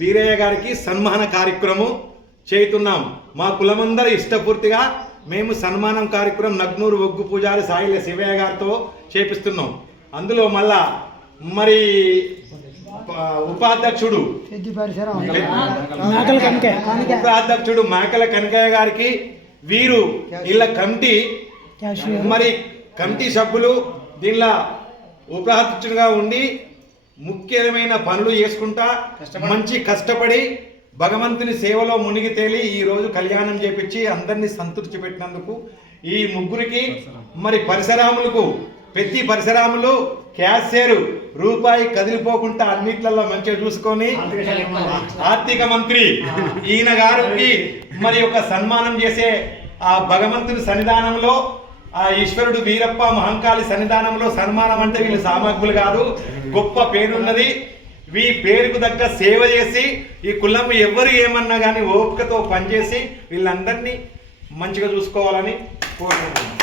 బీరయ్య గారికి సన్మాన కార్యక్రమం చేస్తున్నాం. మా కులమందరూ ఇష్టపూర్తిగా మేము సన్మానం కార్యక్రమం నగ్నూరు ఒగ్గు పూజారి సాయిల శివయ్య గారితో చేపిస్తున్నాం. అందులో మళ్ళా మరి ఉపాధ్యక్షుడు మేకల కనకయ్య గారికి వీరు ఇలా కమిటీ మరి కమిటీ సభ్యులు దీనిలో ఉపాధ్యక్షుడిగా ఉండి ముఖ్యమైన పనులు చేసుకుంటా మంచి కష్టపడి భగవంతుని సేవలో మునిగి తేలి ఈరోజు కళ్యాణం చేపించి అందరినీ సంతృప్తి పెట్టినందుకు ఈ ముగ్గురికి మరి పరిసరాములకు ప్రతి పరిసరాములు క్యాషియర్ రూపాయి కదిలిపోకుండా అన్నిట్లలో మంచిగా చూసుకొని ఆర్థిక మంత్రి ఈయన గారికి మరి ఒక సన్మానం చేసే ఆ భగవంతుని సన్నిధానంలో ఆ ఈశ్వరుడు వీరప్ప మహంకాళి సన్నిధానంలో సన్మానం అంటే వీళ్ళు సామగ్రులు కాదు, గొప్ప పేరున్నది. ఈ పేరుకు తగ్గ సేవ చేసి ఈ కులం ఎవరు ఏమన్నా కానీ ఓపికతో పనిచేసి వీళ్ళందరినీ మంచిగా చూసుకోవాలని కోరుకుంటున్నాను.